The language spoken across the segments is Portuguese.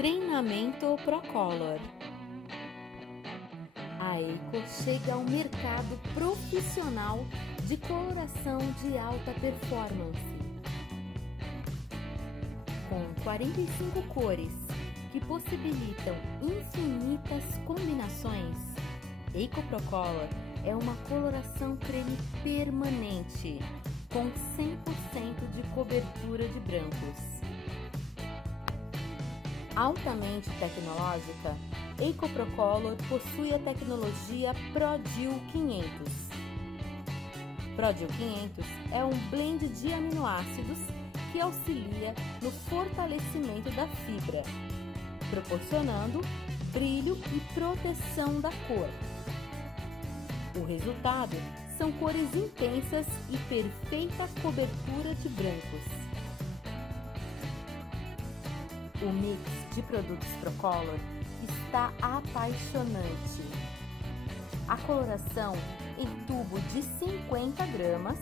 Treinamento Procolor. A Eiko chega ao mercado profissional de coloração de alta performance. Com 45 cores que possibilitam infinitas combinações, Eiko Procolor é uma coloração creme permanente, com 100% de cobertura de brancos. Altamente tecnológica, Eiko Procolor possui a tecnologia ProDil 500. ProDil 500 é um blend de aminoácidos que auxilia no fortalecimento da fibra, proporcionando brilho e proteção da cor. O resultado são cores intensas e perfeita cobertura de brancos. O mix de produtos Procolor está apaixonante. A coloração em tubo de 50 gramas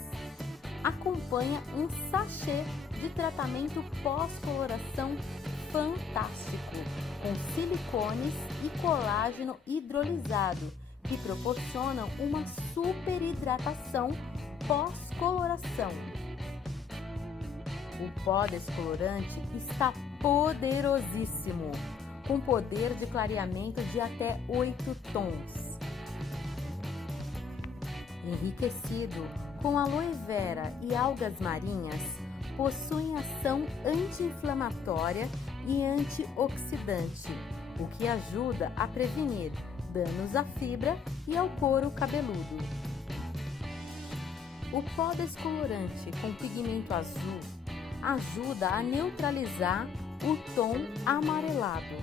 acompanha um sachê de tratamento pós-coloração fantástico, com silicones e colágeno hidrolisado, que proporcionam uma super hidratação pós-coloração. O pó descolorante está poderosíssimo, com poder de clareamento de até 8 tons. Enriquecido com aloe vera e algas marinhas, possuem ação anti-inflamatória e antioxidante, o que ajuda a prevenir danos à fibra e ao couro cabeludo. O pó descolorante com pigmento azul ajuda a neutralizar o tom amarelado,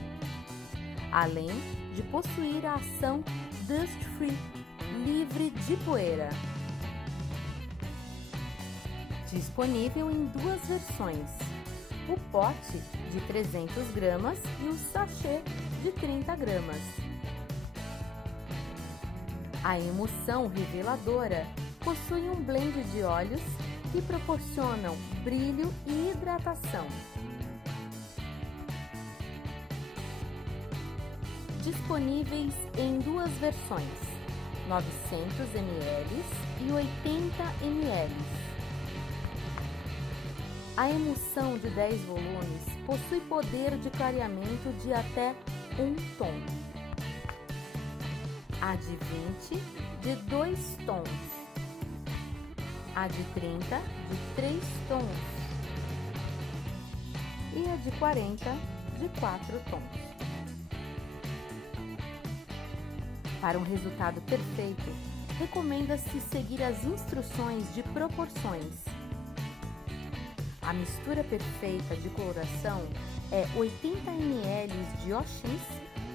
além de possuir a ação Dust Free, livre de poeira. Disponível em duas versões, o pote de 300 gramas e o sachê de 30 gramas. A emulsão reveladora possui um blend de óleos que proporcionam brilho e hidratação. Disponíveis em duas versões, 900 ml e 80 ml. A emulsão de 10 volumes possui poder de clareamento de até 1 tom. A de 20, de 2 tons. A de 30, de 3 tons. E a de 40, de 4 tons. Para um resultado perfeito, recomenda-se seguir as instruções de proporções. A mistura perfeita de coloração é 80 ml de OX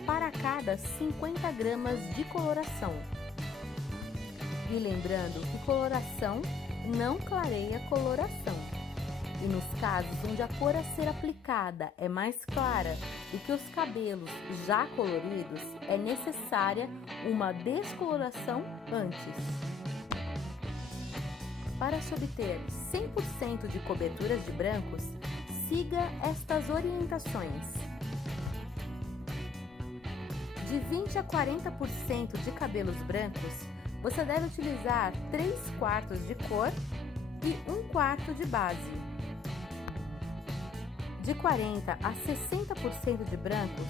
para cada 50 gramas de coloração. E lembrando que coloração não clareia coloração. E nos casos onde a cor a ser aplicada é mais clara e que os cabelos já coloridos, é necessária uma descoloração antes. Para se obter 100% de coberturas de brancos, siga estas orientações. De 20 a 40% de cabelos brancos, você deve utilizar 3/4 de cor e 1/4 de base. De 40 a 60% de brancos,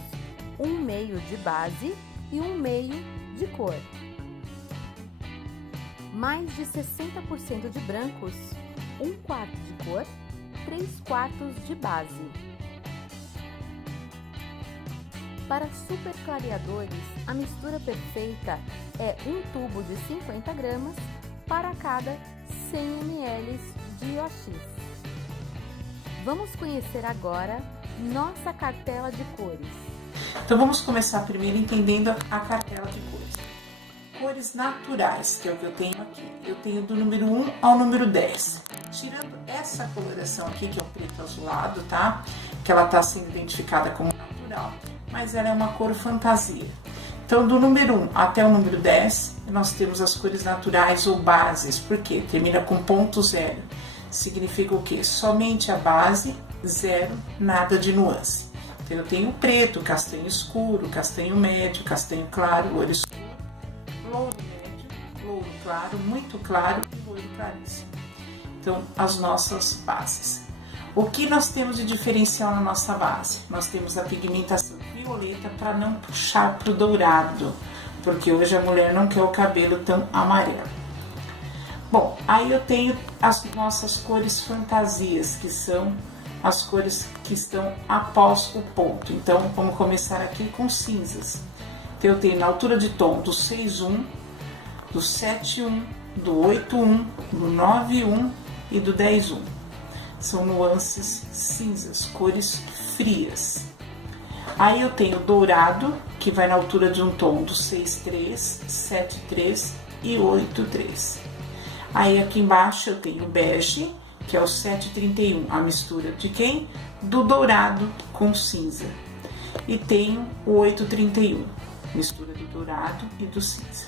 1/2 de base e 1/2 de cor. Mais de 60% de brancos, 1/4 de cor, 3/4 de base. Para super clareadores, a mistura perfeita é um tubo de 50 gramas para cada 100 ml de OX. Vamos conhecer agora nossa cartela de cores. Então vamos começar primeiro entendendo a cartela de cores. Cores naturais, que é o que eu tenho aqui. Eu tenho do número 1 ao número 10. Tirando essa coloração aqui, que é o preto azulado, tá? Que ela está sendo identificada como natural, mas ela é uma cor fantasia. Então, do número 1 até o número 10, nós temos as cores naturais ou bases, porque termina com ponto zero. Significa o quê? Somente a base, zero, nada de nuance. Então eu tenho preto, castanho escuro, castanho médio, castanho claro, louro escuro, louro médio, louro claro, muito claro e louro claríssimo. Então, as nossas bases. O que nós temos de diferencial na nossa base? Nós temos a pigmentação violeta para não puxar para o dourado, porque hoje a mulher não quer o cabelo tão amarelo. Bom, aí eu tenho as nossas cores fantasias, que são as cores que estão após o ponto. Então, vamos começar aqui com cinzas. Então, eu tenho na altura de tom do 6-1, do 7-1, do 8-1, do 9-1 e do 10-1. São nuances cinzas, cores frias. Aí eu tenho dourado, que vai na altura de um tom do 6-3, 7-3 e 8-3. Aí aqui embaixo eu tenho bege, que é o 7-31, a mistura de quem? Do dourado com cinza. E tenho o 8-31, mistura do dourado e do cinza.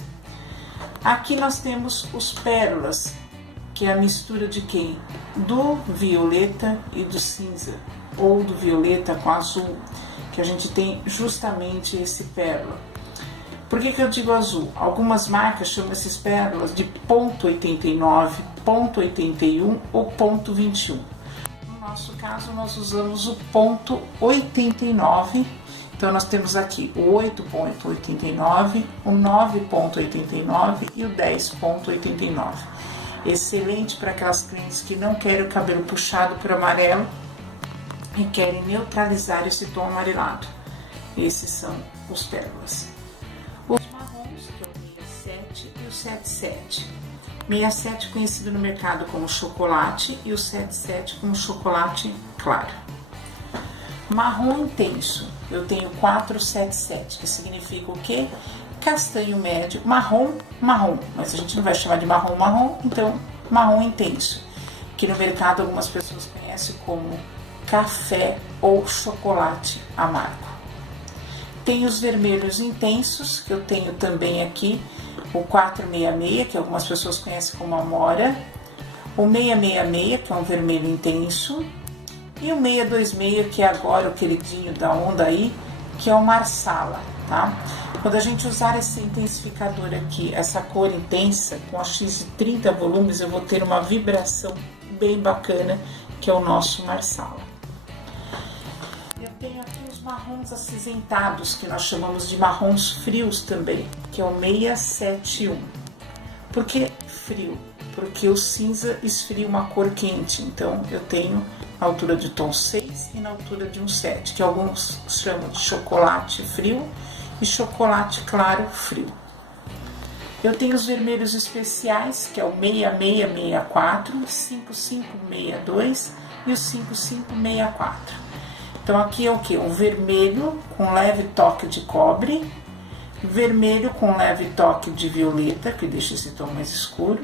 Aqui nós temos os pérolas, que é a mistura de quem? Do violeta e do cinza, ou do violeta com azul, que a gente tem justamente esse pérola. Por que eu digo azul? Algumas marcas chamam esses pérolas de ponto 89, ponto 81 ou ponto 21. No nosso caso, nós usamos o ponto 89. Então, nós temos aqui o 8.89, o 9.89 e o 10.89. Excelente para aquelas clientes que não querem o cabelo puxado para amarelo e querem neutralizar esse tom amarelado. Esses são os pérolas. Os marrons, que é o 67 e o 77. 67 conhecido no mercado como chocolate e o 77 como chocolate claro. Marrom intenso, eu tenho 477, que significa o quê? Castanho médio, marrom, mas a gente não vai chamar de marrom, então marrom intenso, que no mercado algumas pessoas conhecem como café ou chocolate amargo. Tem os vermelhos intensos, que eu tenho também aqui, o 466, que algumas pessoas conhecem como amora, o 666, que é um vermelho intenso, e o 626, que é agora o queridinho da onda aí, que é o marsala, tá? Quando a gente usar esse intensificador aqui, essa cor intensa, com a X de 30 volumes, eu vou ter uma vibração bem bacana, que é o nosso marsala. Eu tenho aqui os marrons acinzentados, que nós chamamos de marrons frios também, que é o 671. Por que frio? Porque o cinza esfria uma cor quente, então eu tenho na altura de tom 6 e na altura de um 7, que alguns chamam de chocolate frio e chocolate claro frio. Eu tenho os vermelhos especiais, que é o 6664, 5562 e o 5564. Então aqui é o que? Um vermelho com leve toque de cobre, vermelho com leve toque de violeta, que deixa esse tom mais escuro,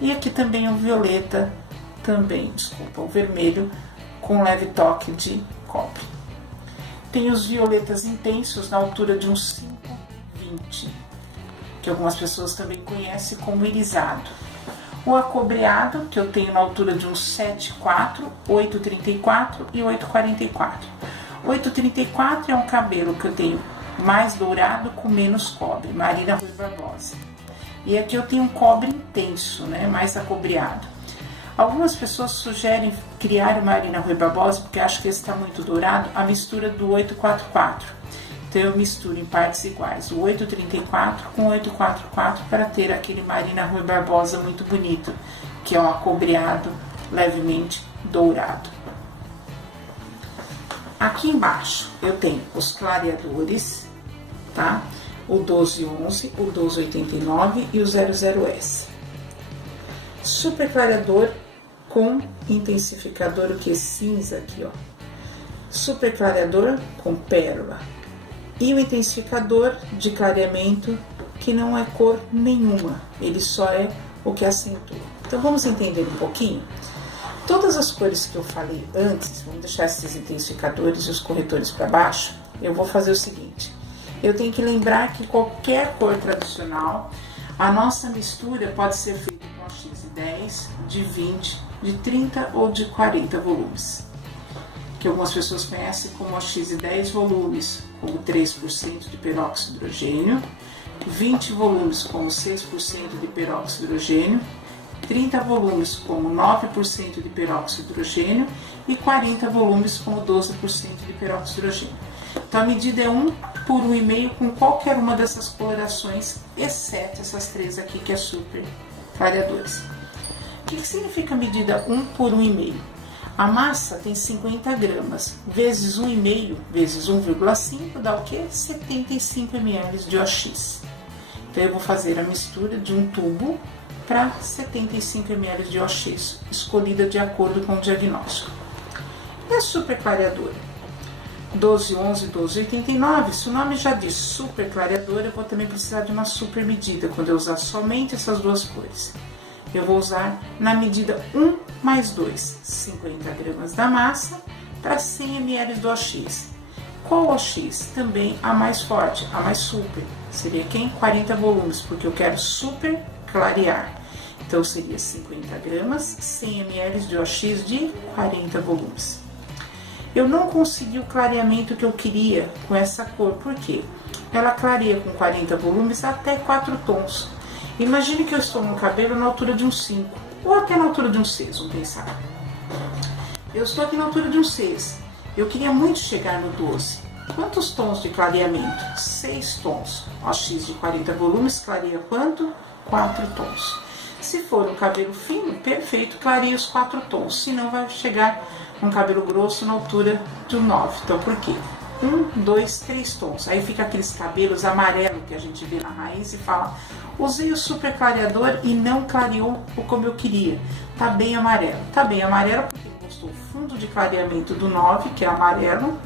e aqui também o violeta, o vermelho com leve toque de cobre. Tem os violetas intensos na altura de uns 5,20, que algumas pessoas também conhecem como irisado. O acobreado, que eu tenho na altura de uns 7,4, 8,34 e 8,44. 8,34 é um cabelo que eu tenho mais dourado com menos cobre, Marina Rui Barbosa. E aqui eu tenho um cobre intenso, né, mais acobreado. Algumas pessoas sugerem criar o Marina Rui Barbosa, porque acham que esse está muito dourado, a mistura do 844. Então eu misturo em partes iguais o 834 com o 844 para ter aquele Marina Rui Barbosa muito bonito, que é um acobreado levemente dourado. Aqui embaixo eu tenho os clareadores, tá? O 1211, o 1289 e o 00S. Super clareador com intensificador, o que é cinza aqui, ó. Super clareador com pérola. E o intensificador de clareamento, que não é cor nenhuma, ele só é o que acentua. Então vamos entender um pouquinho? Todas as cores que eu falei antes, vamos deixar esses intensificadores e os corretores para baixo, eu vou fazer o seguinte. Eu tenho que lembrar que qualquer cor tradicional, a nossa mistura pode ser feita com a X de 10, de 20, de 30 ou de 40 volumes. que algumas pessoas conhecem como OX de 10 volumes, como 3% de peróxido de hidrogênio, 20 volumes como 6% de peróxido de hidrogênio, 30 volumes como 9% de peróxido de hidrogênio e 40 volumes como 12% de peróxido de hidrogênio. Então a medida é 1 por 1,5 com qualquer uma dessas colorações, exceto essas três aqui que é super clareadores. O que significa a medida 1 por 1,5? A massa tem 50 gramas, vezes 1,5 vezes 1,5 dá o quê? 75 ml de OX. Então eu vou fazer a mistura de um tubo para 75 ml de OX, escolhida de acordo com o diagnóstico. E a super clareadora? 1211 e 1289, se o nome já diz super clareadora, eu vou também precisar de uma super medida, quando eu usar somente essas duas cores. Eu vou usar na medida 1 mais 2, 50 gramas da massa para 100 ml do OX. Qual OX? Também a mais forte, a mais super. Seria quem? 40 volumes, porque eu quero super clarear. Então seria 50 gramas, 100 ml de OX de 40 volumes. Eu não consegui o clareamento que eu queria com essa cor, por quê? Ela clareia com 40 volumes até 4 tons. Imagine que eu estou no cabelo na altura de um 5, ou até na altura de um 6, vamos pensar. Eu estou aqui na altura de um 6, eu queria muito chegar no 12. Quantos tons de clareamento? 6 tons. OX de 40 volumes clareia quanto? 4 tons. Se for um cabelo fino, perfeito, clareia os 4 tons, senão vai chegar um cabelo grosso na altura do 9. Então, por quê? 1, 2, 3 tons. Aí fica aqueles cabelos amarelos que a gente vê na raiz e fala: usei o super clareador e não clareou como eu queria. Tá bem amarelo. Tá bem amarelo porque gostou o fundo de clareamento do 9, que é amarelo,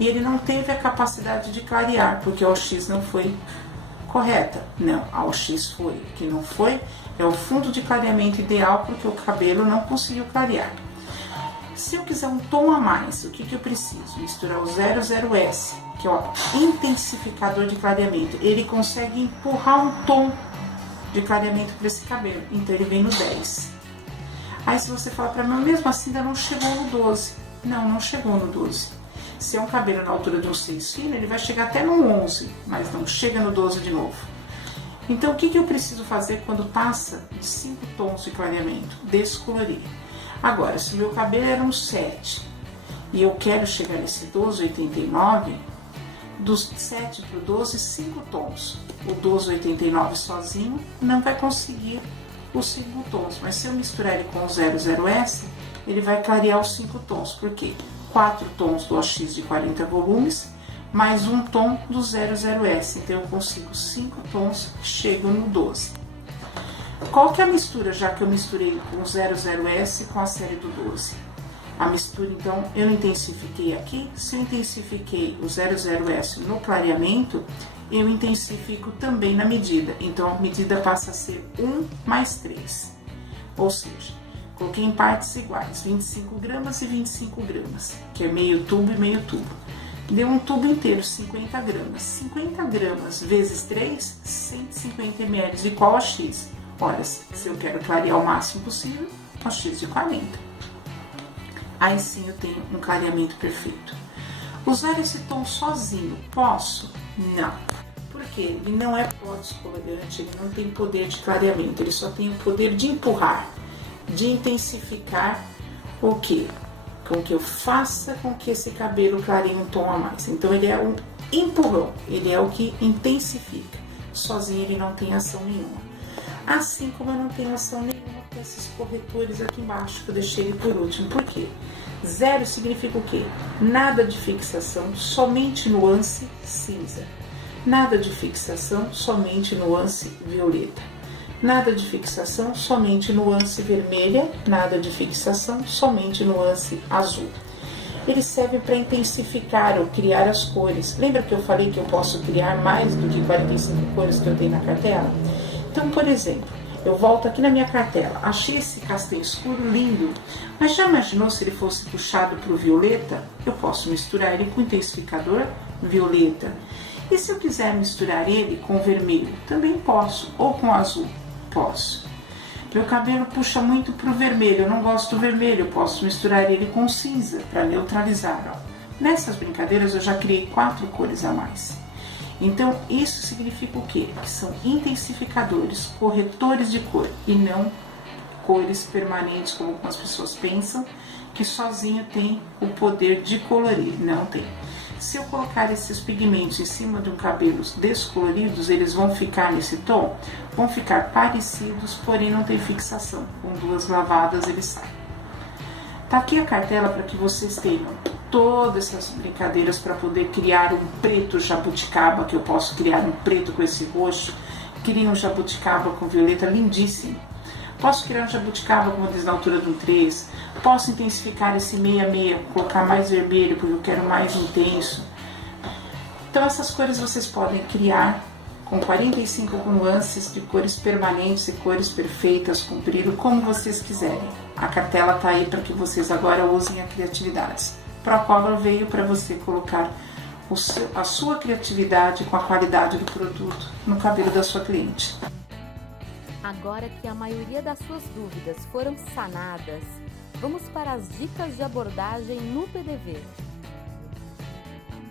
e ele não teve a capacidade de clarear, porque a OX não foi correta. Não, a OX foi. O que não foi é o fundo de clareamento ideal, porque o cabelo não conseguiu clarear. Se eu quiser um tom a mais, o que eu preciso? Misturar o 00S, que é o intensificador de clareamento. Ele consegue empurrar um tom de clareamento para esse cabelo, então ele vem no 10. Aí se você falar para mim, mesmo assim ainda não chegou no 12. Não, não chegou no 12. Se é um cabelo na altura de um 6 fino, ele vai chegar até no 11, mas não chega no 12 de novo. Então o que eu preciso fazer quando passa de 5 tons de clareamento? Descolorir. Agora, se o meu cabelo era um 7 e eu quero chegar nesse 12,89, dos 7 para o 12, 5 tons. O 12,89 sozinho não vai conseguir os 5 tons, mas se eu misturar ele com o 00S, ele vai clarear os 5 tons. Por quê? 4 tons do OX de 40 volumes, mais um tom do 00S. Então eu consigo 5 tons, chego no 12. Qual que é a mistura, já que eu misturei com o 00S com a série do 12? A mistura, então, eu intensifiquei aqui. Se eu intensifiquei o 00S no clareamento, eu intensifico também na medida. Então, a medida passa a ser 1 mais 3. Ou seja, coloquei em partes iguais, 25 gramas e 25 gramas, que é meio tubo e meio tubo. Deu um tubo inteiro, 50 gramas. 50 gramas vezes 3, 150 ml de qual OX? Ora, se eu quero clarear o máximo possível, OX de 40. Aí sim eu tenho um clareamento perfeito. Usar esse tom sozinho, posso? Não. Porque ele não é pó descolorante, ele não tem poder de clareamento, ele só tem o poder de empurrar, de intensificar o quê? Com que eu faça com que esse cabelo clareie um tom a mais. Então ele é um empurrão, ele é o que intensifica. Sozinho ele não tem ação nenhuma. Assim como eu não tenho ação nenhuma com esses corretores aqui embaixo, que eu deixei ele por último. Por quê? 0 significa o quê? Nada de fixação, somente nuance cinza. Nada de fixação, somente nuance violeta. Nada de fixação, somente nuance vermelha. Nada de fixação, somente nuance azul. Ele serve para intensificar ou criar as cores. Lembra que eu falei que eu posso criar mais do que 45 cores que eu tenho na cartela? Então, por exemplo, eu volto aqui na minha cartela, achei esse castanho escuro lindo, mas já imaginou se ele fosse puxado para o violeta? Eu posso misturar ele com intensificador violeta. E se eu quiser misturar ele com vermelho? Também posso. Ou com azul? Posso. Meu cabelo puxa muito pro vermelho, eu não gosto do vermelho, eu posso misturar ele com cinza para neutralizar. Ó. Nessas brincadeiras eu já criei 4 cores a mais. Então isso significa o quê? Que são intensificadores, corretores de cor e não cores permanentes como algumas pessoas pensam, que sozinho tem o poder de colorir. Não tem. Se eu colocar esses pigmentos em cima de um cabelos descoloridos, eles vão ficar nesse tom, vão ficar parecidos, porém não tem fixação. Com 2 lavadas eles saem. Tá aqui a cartela para que vocês tenham todas essas brincadeiras para poder criar um preto jabuticaba, que eu posso criar um preto com esse roxo, cria um jabuticaba com violeta lindíssimo. Posso criar um jabuticaba, como diz na altura de um 3. Posso intensificar esse meia-meia, colocar mais vermelho, porque eu quero mais intenso. Então essas cores vocês podem criar com 45 nuances de cores permanentes e cores perfeitas, com brilho, como vocês quiserem. A cartela está aí para que vocês agora usem a criatividade. ProColor veio para você colocar a sua criatividade com a qualidade do produto no cabelo da sua cliente. Agora que a maioria das suas dúvidas foram sanadas, vamos para as dicas de abordagem no PDV.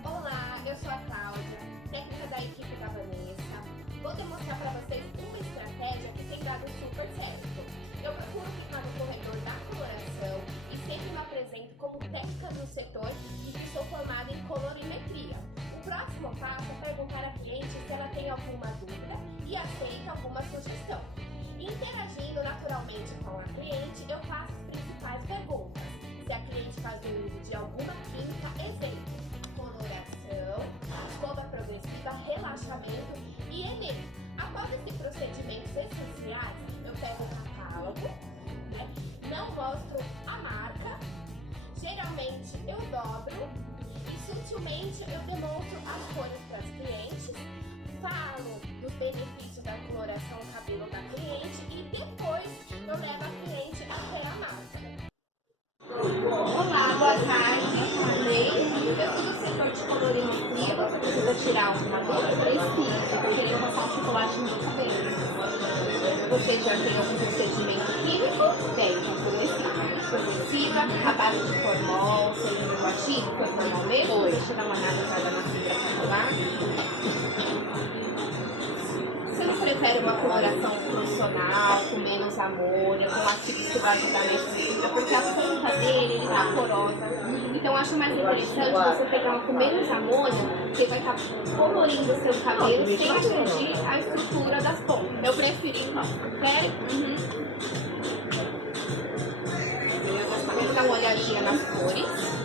Olá, eu sou a Cláudia, técnica da equipe da Vanessa. Vou demonstrar para vocês uma estratégia que tem dado super certo. Eu procuro ficar no corredor da coloração e sempre me apresento como técnica do setor e que sou formada em colorimetria. O próximo passo é perguntar à cliente se ela tem alguma dúvida e aceita alguma sugestão. Interagindo naturalmente com a cliente, eu faço as principais perguntas. Se a cliente faz uso de alguma química, exemplo, coloração, escova progressiva, relaxamento e enema. Após esses procedimentos essenciais, eu pego o catálogo, não mostro a marca, geralmente eu dobro e sutilmente eu demonstro as cores para as clientes, falo dos benefícios da coloração do cabelo da cliente e depois eu levo a cliente até a marca. Olá, boa tarde. Eu sou do setor de colorimetria. Você precisa tirar alguma dúvida? Preciso. Eu queria passar um chocolate no meu cabelo. Você já tem algum procedimento químico? Tenho. Progressiva, a base de formol, selinho batido, foi formol mesmo? Deixa eu dar uma analisada na fibra capilar. Você não prefere uma coloração profissional, com menos amônia, com ativos que vai ajudar na estrutura, porque a ponta dele, ele tá porosa. Então eu acho mais interessante você pegar uma com menos amônia, que vai estar colorindo o seu cabelo sem atingir a estrutura das pontas. Eu preferi então. Quer? Vamos dar uma olhadinha nas cores.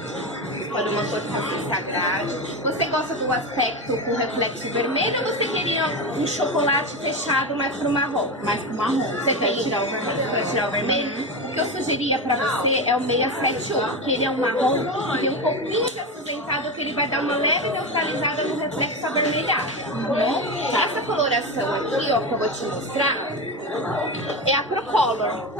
Para uma cor que se agrade. Você gosta do aspecto com reflexo vermelho ou você queria um chocolate fechado mais pro marrom? Mais pro marrom. Você quer tirar o vermelho? Para tirar o vermelho? O que eu sugeria para você é o 678, que ele é um marrom que tem um pouquinho de acinzentado, que ele vai dar uma leve neutralizada no reflexo avermelhado. Essa coloração aqui, ó, que eu vou te mostrar, é a ProColor.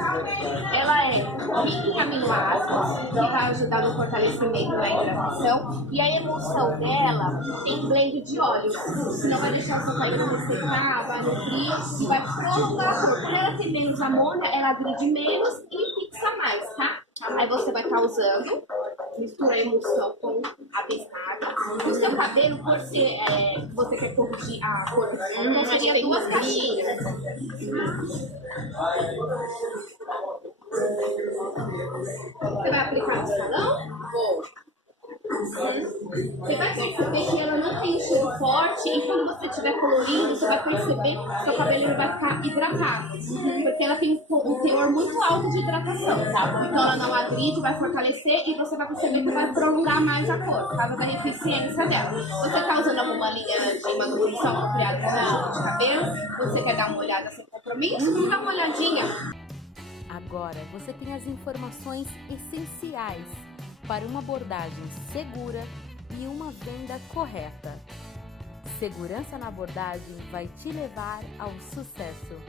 Ela é rica em aminoácidos, que vai ajudar no fortalecimento da hidratação, e a emulsão dela tem blend de óleos, senão vai deixar o seu cabelo secar, vai nutrir e vai prolongar a cor. Quando ela tem menos amônia, ela agride menos e fixa mais, tá? Aí você vai estar usando, mistura a emulsão com a descarga. O seu cabelo, por ser, você quer corrigir a cor, então seria 2 caixinhas. Você vai aplicar no salão? Vou. Você vai perceber que ela não tem cheiro forte e quando você estiver colorindo, você vai perceber que seu cabelo vai ficar hidratado. Porque ela tem um teor muito alto de hidratação, tá? Então ela não agride, vai fortalecer e você vai perceber que vai prolongar mais a cor, por causa da eficiência dela. Você está usando alguma linha de manutenção para criar um tipo de cabelo? Você quer dar uma olhada sem compromisso? Vamos dar uma olhadinha. Agora você tem as informações essenciais para uma abordagem segura e uma venda correta. Segurança na abordagem vai te levar ao sucesso.